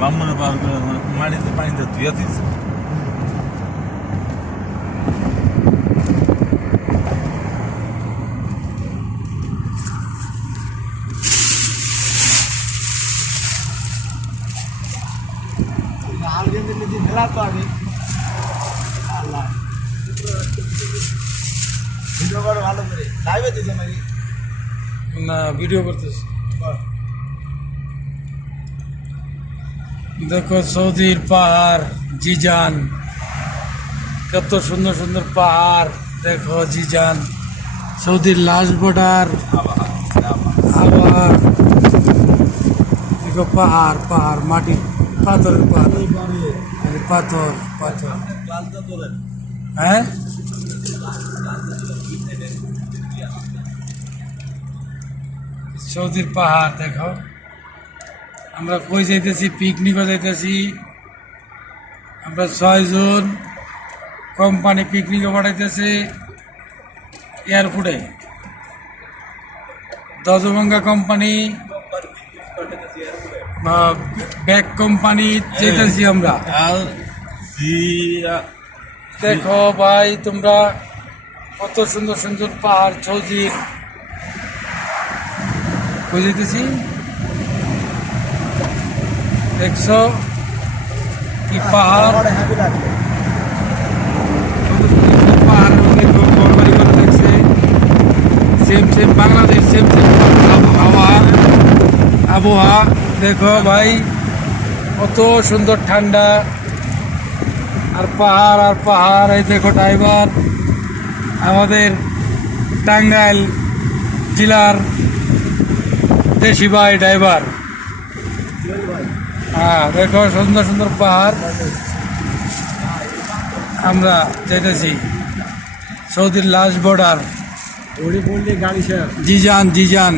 বামনে পার করে মাটিতে পানিতে ধুয়ে দিচ্ছে। না ভিডিও করতেছি। দেখো সৌদির পাহাড় জিজান, কত সুন্দর সুন্দর পাহাড়। দেখো জিজান, সৌদির লাস্ট বর্ডার। আবার দেখো পাহাড় পাহাড়, মাটি পাথরের পাহাড়, পাথর পাথর। হ্যাঁ সৌদির পাহাড় দেখো। আমরা কই যাইতেছি? পিকনিকও যাইতেছি আমরা। 6 জন কোম্পানি পিকনিকও পাঠাইতেছে এয়ারপোর্টে। দজভঙ্গা কোম্পানি বা ব্যাগ কোম্পানি যেতেছি আমরা। দেখো ভাই তোমরা, কত সুন্দর সুন্দর পাহাড় সৌদির। কই যেতেছি দেখছো কি পাহাড়, পাহাড়ের মধ্যে ঘরবাড়ি করে দেখছে। Same same Bangladesh, same same আবহাওয়া। দেখো ভাই কত সুন্দর ঠান্ডা, আর পাহাড় আর পাহাড়। এই দেখো ড্রাইভার আমাদের টাঙ্গাইল জেলার দেশি ভাই ড্রাইভার। হ্যাঁ দেখো সুন্দর সুন্দর পাহাড়। আমরা যেতেছি সৌদির লাস্ট বর্ডার জিজান। জিজান